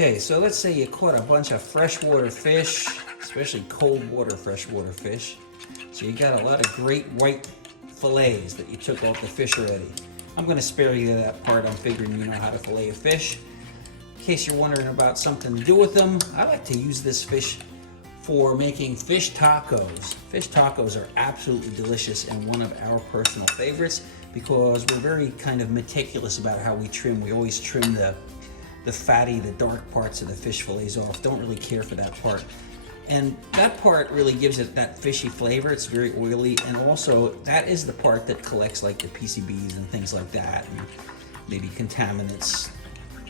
Okay, so let's say you caught a bunch of freshwater fish, especially cold water freshwater fish. So you got a lot of great white fillets that you took off the fish already. I'm going to spare you that part. I'm figuring you know how to fillet a fish. In case you're wondering about something to do with them, I like to use this fish for making fish tacos. Fish tacos are absolutely delicious and one of our personal favorites because we're very kind of meticulous about how we trim. We always trim the fatty, the dark parts of the fish fillets off. Don't really care for that part. And that part really gives it that fishy flavor. It's very oily, and also that is the part that collects like the PCBs and things like that, and maybe contaminants.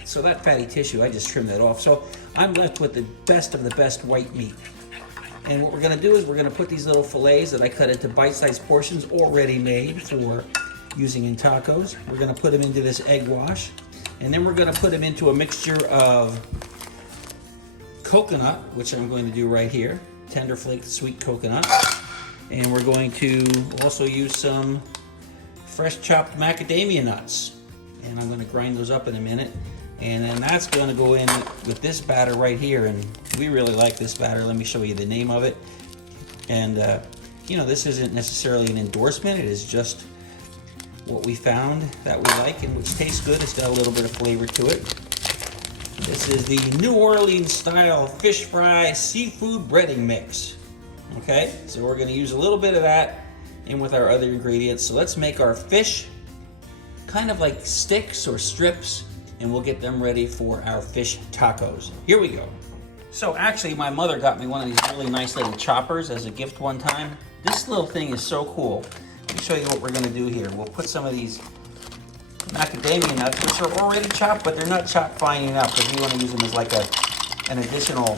So that fatty tissue, I just trim that off. So I'm left with the best of the best white meat. And what we're gonna do is we're gonna put these little fillets that I cut into bite-sized portions already made for using in tacos. We're gonna put them into this egg wash. And then we're gonna put them into a mixture of coconut, which I'm going to do right here, tender flaked sweet coconut. And we're going to also use some fresh chopped macadamia nuts. And I'm gonna grind those up in a minute. And then that's gonna go in with this batter right here. And we really like this batter. Let me show you the name of it. And you know, this isn't necessarily an endorsement. It is just what we found that we like and which tastes good. It's got a little bit of flavor to it. This is the New Orleans style fish fry seafood breading mix. Okay, so we're gonna use a little bit of that in with our other ingredients. So let's make our fish kind of like sticks or strips, and we'll get them ready for our fish tacos. Here we go. So actually my mother got me one of these really nice little choppers as a gift one time. This little thing is so cool. Let me show you what we're gonna do here. We'll put some of these macadamia nuts, which are already chopped, but they're not chopped fine enough because we want to use them as like an additional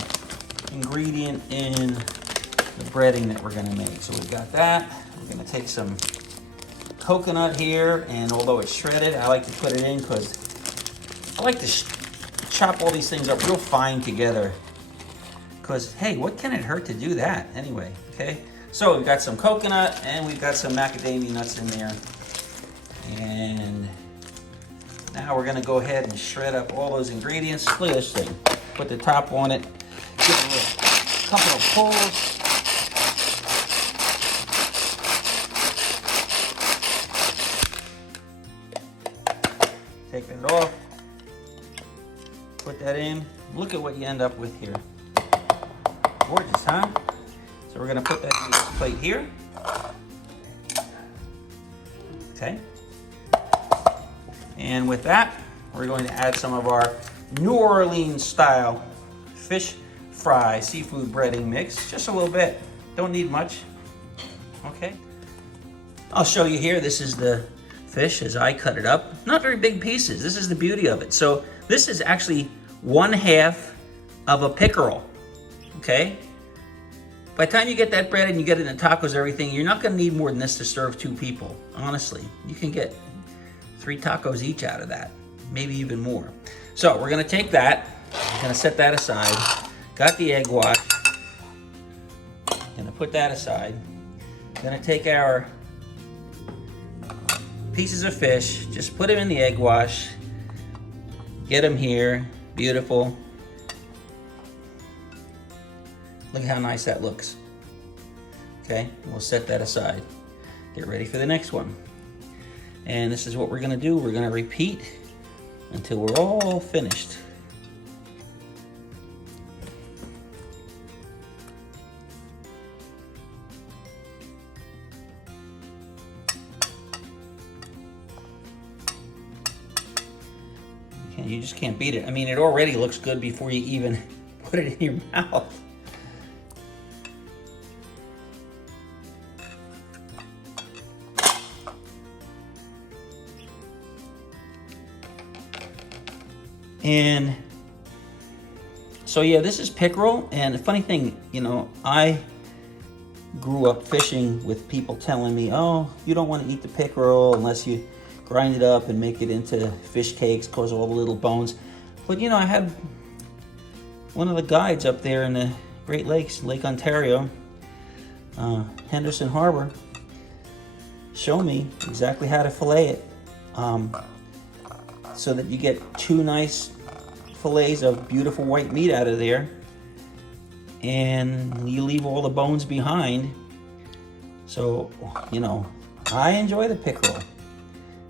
ingredient in the breading that we're gonna make. So we've got that. We're gonna take some coconut here, and although it's shredded, I like to put it in because I like to chop all these things up real fine together. Because, hey, what can it hurt to do that anyway, okay? So we've got some coconut and we've got some macadamia nuts in there. And now we're gonna go ahead and shred up all those ingredients. Look at this thing. Put the top on it. Give it a couple of pulls. Take it off. Put that in. Look at what you end up with here. Gorgeous, huh? So we're gonna put that in this plate here. Okay. And with that, we're going to add some of our New Orleans style fish fry seafood breading mix. Just a little bit. Don't need much. Okay. I'll show you here. This is the fish as I cut it up. Not very big pieces. This is the beauty of it. So this is actually 1/2 of a pickerel. Okay. By the time you get that bread and you get it in tacos, everything, you're not gonna need more than this to serve 2 people. Honestly, you can get 3 tacos each out of that, maybe even more. So we're gonna take that, we're gonna set that aside. Got the egg wash, gonna put that aside. Gonna take our pieces of fish, just put them in the egg wash, get them here, beautiful. Look at how nice that looks. Okay, we'll set that aside. Get ready for the next one. And this is what we're gonna do. We're gonna repeat until we're all finished. You just can't beat it. I mean, it already looks good before you even put it in your mouth. And so yeah, this is pickerel. And the funny thing, you know, I grew up fishing with people telling me, oh, you don't want to eat the pickerel unless you grind it up and make it into fish cakes, cause all the little bones. But you know, I had one of the guides up there in the Great Lakes, Lake Ontario, Henderson Harbor, show me exactly how to fillet it. So that you get 2 nice fillets of beautiful white meat out of there, and you leave all the bones behind. So, you know, I enjoy the pickerel.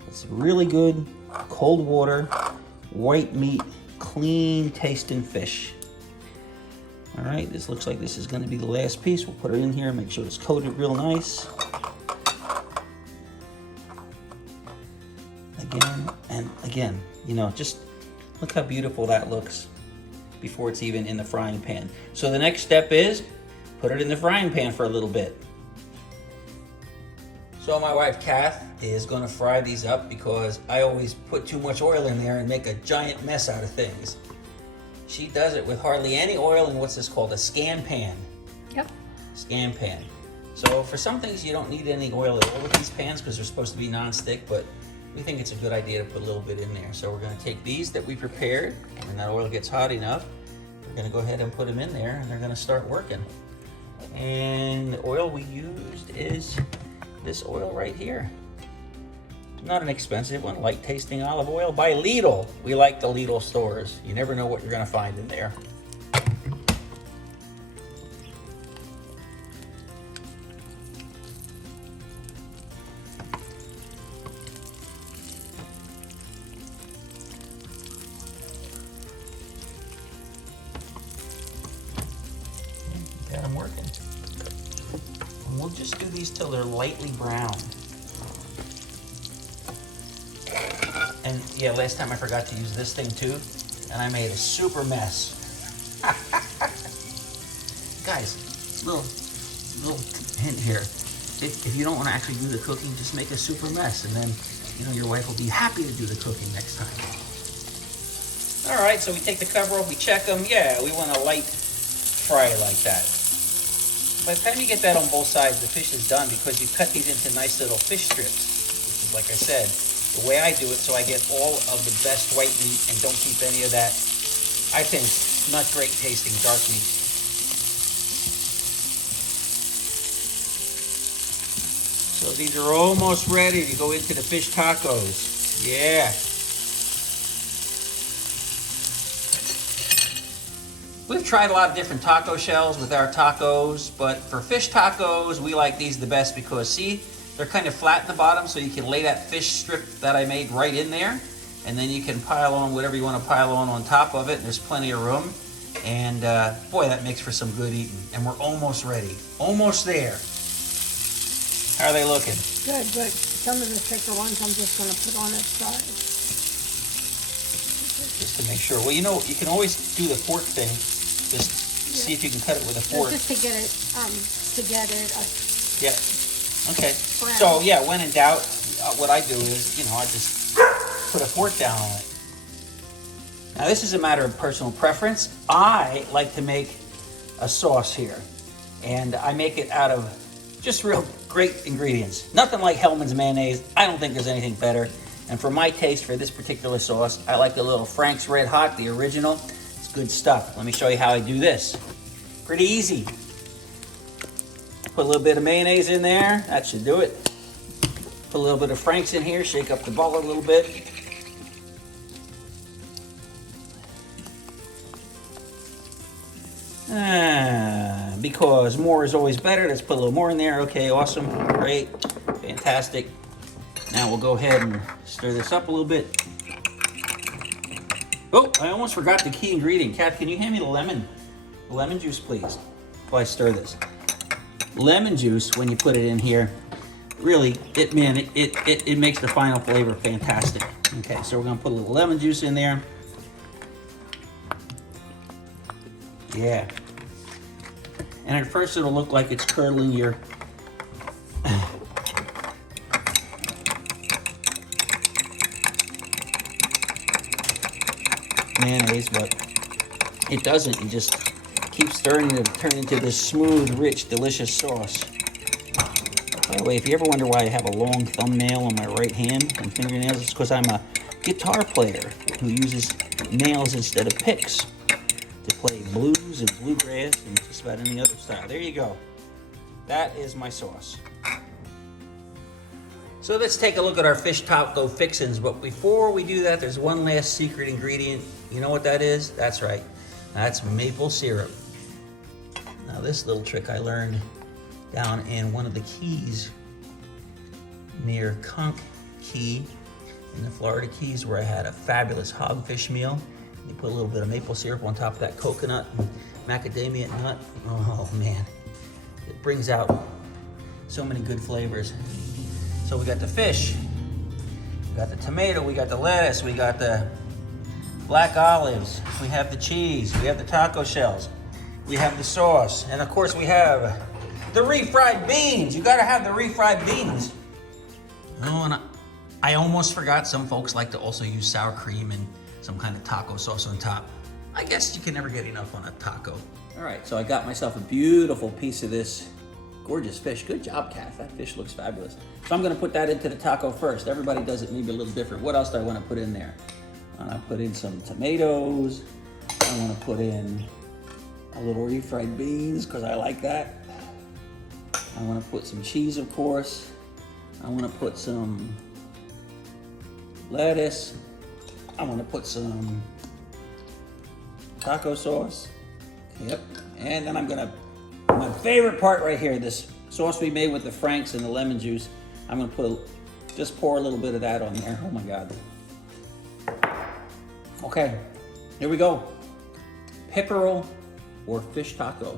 It's really good, cold water, white meat, clean tasting fish. All right, this looks like this is gonna be the last piece. We'll put it in here, make sure it's coated real nice. Again and again, you know, just look how beautiful that looks before it's even in the frying pan. So the next step is put it in the frying pan for a little bit. So my wife Kath is gonna fry these up because I always put too much oil in there and make a giant mess out of things. She does it with hardly any oil in what's this called, a scan pan. Yep. Scan pan. So for some things you don't need any oil at all with these pans because they're supposed to be non-stick, but we think it's a good idea to put a little bit in there. So we're gonna take these that we prepared, and that oil gets hot enough, we're gonna go ahead and put them in there, and they're gonna start working. And the oil we used is this oil right here. Not an expensive one, light tasting olive oil by Lidl. We like the Lidl stores. You never know what you're gonna find in there. Got them working. And we'll just do these till they're lightly brown. And yeah, last time I forgot to use this thing too, and I made a super mess. Guys, little hint here. If you don't want to actually do the cooking, just make a super mess, and then you know your wife will be happy to do the cooking next time. All right, so we take the cover off, we check them. Yeah, we want a light fry like that. By the time you get that on both sides, the fish is done because you cut these into nice little fish strips, which is, like I said, the way I do it, so I get all of the best white meat and don't keep any of that, I think, not great tasting dark meat. So these are almost ready to go into the fish tacos. Yeah. We've tried a lot of different taco shells with our tacos, but for fish tacos, we like these the best because, see, they're kind of flat in the bottom, so you can lay that fish strip that I made right in there, and then you can pile on whatever you want to pile on top of it. There's plenty of room, and boy, that makes for some good eating. And we're almost ready, almost there. How are they looking? Good, good. Some of the thicker ones I'm just going to put on its side. Just to make sure. Well, you know, you can always do the fork thing. Just see if you can cut it with a fork. Just to get it, Yeah. Okay. Brown. So yeah, when in doubt, what I do is, you know, I just put a fork down on it. Now this is a matter of personal preference. I like to make a sauce here, and I make it out of just real great ingredients. Nothing like Hellmann's mayonnaise. I don't think there's anything better. And for my taste, for this particular sauce, I like the little Frank's Red Hot, the original. It's good stuff. Let me show you how I do this. Pretty easy. Put a little bit of mayonnaise in there. That should do it. Put a little bit of Frank's in here. Shake up the bowl a little bit. Because more is always better. Let's put a little more in there. Okay, awesome. Great. Fantastic. Now we'll go ahead and stir this up a little bit. Oh, I almost forgot the key ingredient. Kat, can you hand me the lemon juice, please, while I stir this? Lemon juice, when you put it in here, really, it makes the final flavor fantastic. Okay, so we're gonna put a little lemon juice in there. Yeah. And at first it'll look like it's curdling your mayonnaise, but it doesn't. You just keep stirring it to turn into this smooth, rich, delicious sauce. By the way, if you ever wonder why I have a long thumbnail on my right hand and fingernails, it's because I'm a guitar player who uses nails instead of picks to play blues and bluegrass and just about any other style. There you go. That is my sauce. So let's take a look at our fish taco fixins, but before we do that, there's one last secret ingredient You know what that is? That's right. That's maple syrup. Now this little trick I learned down in one of the keys near Conch Key in the Florida Keys, where I had a fabulous hogfish meal. You put a little bit of maple syrup on top of that coconut and macadamia nut. Oh man, it brings out so many good flavors. So we got the fish, we got the tomato, we got the lettuce, we got the black olives, we have the cheese, we have the taco shells, we have the sauce, and of course we have the refried beans. You gotta have the refried beans. Oh, and I almost forgot, some folks like to also use sour cream and some kind of taco sauce on top. I guess you can never get enough on a taco. All right, so I got myself a beautiful piece of this gorgeous fish. Good job, Kath. That fish looks fabulous. So I'm gonna put that into the taco first. Everybody does it maybe a little different. What else do I wanna put in there? I'm gonna put in some tomatoes. I wanna put in a little refried beans because I like that. I wanna put some cheese, of course. I wanna put some lettuce. I wanna put some taco sauce. Yep, and then I'm gonna, my favorite part right here, this sauce we made with the Franks and the lemon juice, I'm gonna just pour a little bit of that on there. Oh my God. Okay, here we go. Pickerel or fish taco.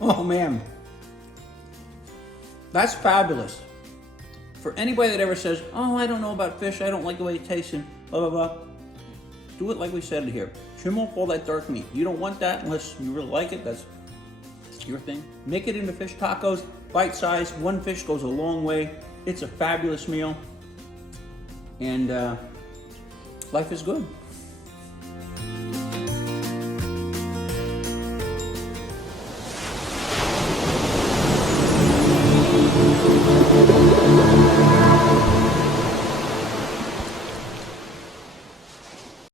Oh man, that's fabulous. For anybody that ever says, oh, I don't know about fish, I don't like the way it tastes, and blah, blah, blah, do it like we said here. Trim off all that dark meat. You don't want that unless you really like it. That's your thing. Make it into fish tacos, bite size. One fish goes a long way. It's a fabulous meal. And life is good.